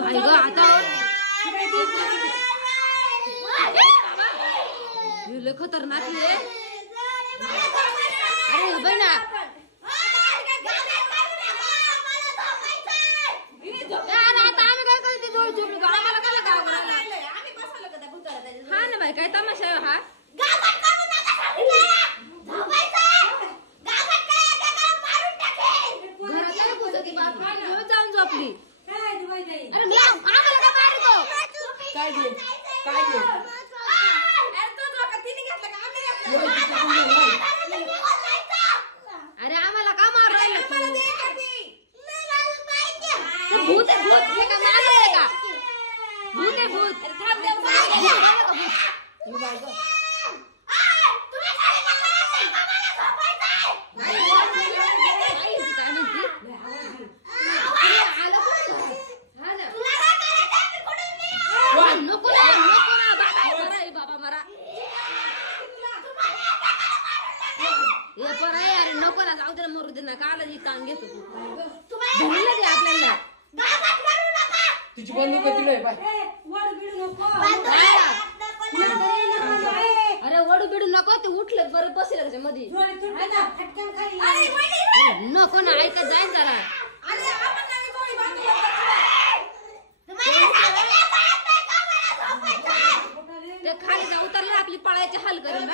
भाई ग आता ये खतरनाक आहे अरे बना यार आता आम्ही काय करते जोड जोड आम्हाला काय गाव करायला आम्ही बसलो का भूताला हा ना भाई काय तमाशा आहे हा गावात करू नका गावात काय मारून टाकेल घरात काय बोलते बाप जाऊन झोपली अरे मी आम्हाला का मारतो काय दे अरे तो धोका तिने घेतला का आम्ही घेतला अरे आम्हाला का मारायला तू भूत आहे भूत हे का मारले का भूत आहे भूत अरे थांब देव भूत तुम्ही काय करताय आम्हाला झोपायचंय नको ना बाबा मरा हे पण आहे अरे नको ना जाऊ दे मरू दे ना काला जी ताण घेतो तू धरलं दे आपल्याला तिची बंदूक दिलोय बाय अरे वडू बिडू नको ते उठलं बरं बसेल त्याच्यामध्ये नको ना ऐकत जाईन जरा ते खाली उतरले आपली पळायची हाल करेल